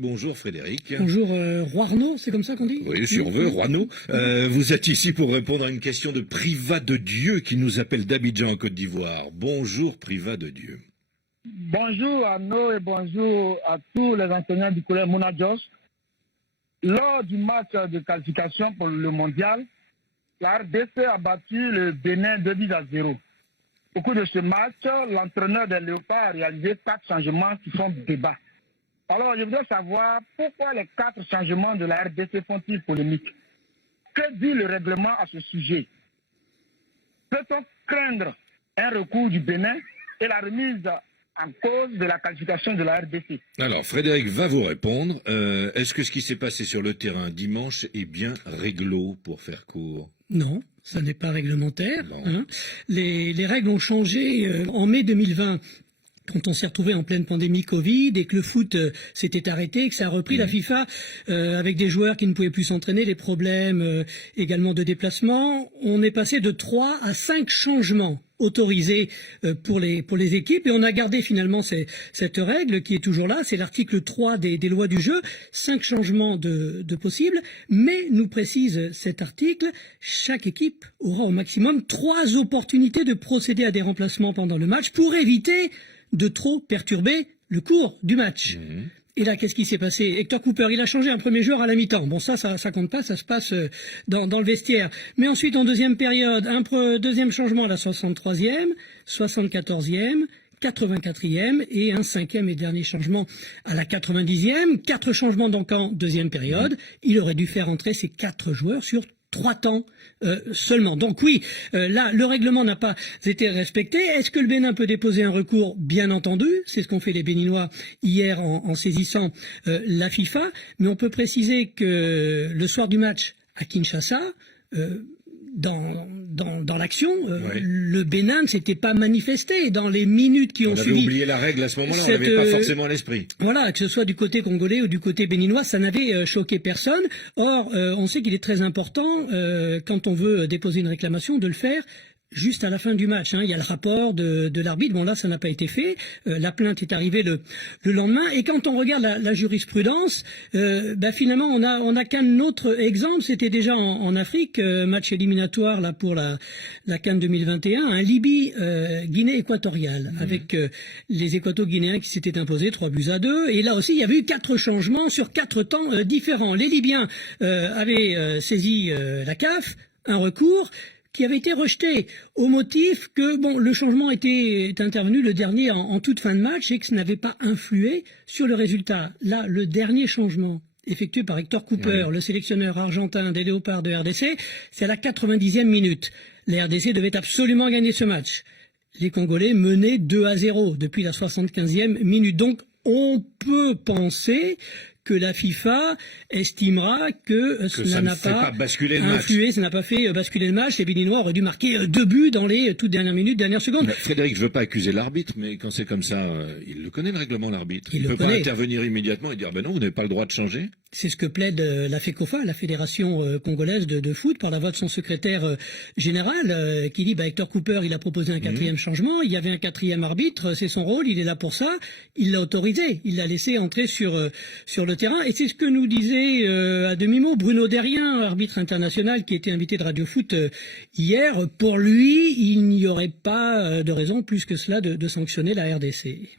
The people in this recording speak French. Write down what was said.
Bonjour Frédéric. Bonjour Roarnaud, c'est comme ça qu'on dit? Oui, si on veut, Roarnaud. Vous êtes ici pour répondre à une question de Privat de Dieu qui nous appelle d'Abidjan en Côte d'Ivoire. Bonjour Privat de Dieu. Bonjour Arnaud et bonjour à tous les enseignants du collège Mouna Jos. Lors du match de qualification pour le mondial, la RDC a battu le Bénin 2-0. Au cours de ce match, l'entraîneur des Léopards a réalisé 4 changements qui font débat. Alors, je voudrais savoir pourquoi les 4 changements de la RDC font-ils polémique? Que dit le règlement à ce sujet? Peut-on craindre un recours du Bénin et la remise en cause de la qualification de la RDC? Alors, Frédéric va vous répondre. Est-ce que ce qui s'est passé sur le terrain dimanche est bien réglo, pour faire court? Non, ça n'est pas réglementaire. Hein. Les règles ont changé en mai 2020. Quand on s'est retrouvé en pleine pandémie Covid et que le foot s'était arrêté, que ça a repris la FIFA avec des joueurs qui ne pouvaient plus s'entraîner, des problèmes également de déplacement, on est passé de 3 à 5 changements autorisés pour les équipes et on a gardé finalement cette règle qui est toujours là, c'est l'article 3 des lois du jeu, 5 changements de possibles, mais nous précise cet article, chaque équipe aura au maximum 3 opportunités de procéder à des remplacements pendant le match pour éviter de trop perturber le cours du match. Et là, qu'est-ce qui s'est passé? Hector Cooper, il a changé un premier joueur à la mi-temps. Bon, ça compte pas, ça se passe dans le vestiaire. Mais ensuite, en deuxième période, deuxième changement à la 63e, 74e, 84e et un 5e et dernier changement à la 90e. 4 changements donc en deuxième période. Il aurait dû faire entrer ces 4 joueurs sur 3 temps seulement. Donc oui, là, le règlement n'a pas été respecté. Est-ce que le Bénin peut déposer un recours? Bien entendu, c'est ce qu'ont fait les Béninois hier en saisissant la FIFA. Mais on peut préciser que le soir du match à Kinshasa, dans l'action, le Bénin ne s'était pas manifesté dans les minutes qui ont suivi. On avait oublié la règle à ce moment-là, on n'avait pas forcément à l'esprit. Voilà, que ce soit du côté congolais ou du côté béninois, ça n'avait choqué personne. Or, on sait qu'il est très important, quand on veut déposer une réclamation, de le faire juste à la fin du match. Il y a le rapport de l'arbitre. Bon, là, ça n'a pas été fait. La plainte est arrivée le lendemain. Et quand on regarde la jurisprudence, finalement, on a qu'un autre exemple. C'était déjà en Afrique, match éliminatoire là pour la CAN 2021, un Libye-Guinée équatoriale, avec les Équato-Guinéens qui s'étaient imposés 3-2. Et là aussi, il y avait eu 4 changements sur 4 temps différents. Les Libyens avaient saisi la CAF, un recours qui avait été rejeté au motif que le changement était intervenu le dernier en toute fin de match et que ça n'avait pas influé sur le résultat. Là, le dernier changement effectué par Hector Cooper, le sélectionneur argentin des Léopards de RDC, c'est à la 90e minute. La RDC devait absolument gagner ce match. Les Congolais menaient 2-0 depuis la 75e minute. Donc, on peut penser que la FIFA estimera que ça n'a pas influé, ça n'a pas fait basculer le match. Les Béninois auraient dû marquer 2 buts dans les toutes dernières minutes, dernières secondes. Frédéric, je veux pas accuser l'arbitre, mais quand c'est comme ça, il le connaît le règlement, l'arbitre. Il ne peut pas intervenir immédiatement et dire non, vous n'avez pas le droit de changer. C'est ce que plaide la FECOFA, la Fédération congolaise de foot, par la voix de son secrétaire général, qui dit Hector Cooper, il a proposé un 4e changement, il y avait un 4e arbitre, c'est son rôle, il est là pour ça, il l'a autorisé, il l'a laissé entrer sur le terrain, et c'est ce que nous disait à demi-mot Bruno Derrien, arbitre international qui était invité de Radio Foot hier. Pour lui, il n'y aurait pas de raison plus que cela de sanctionner la RDC.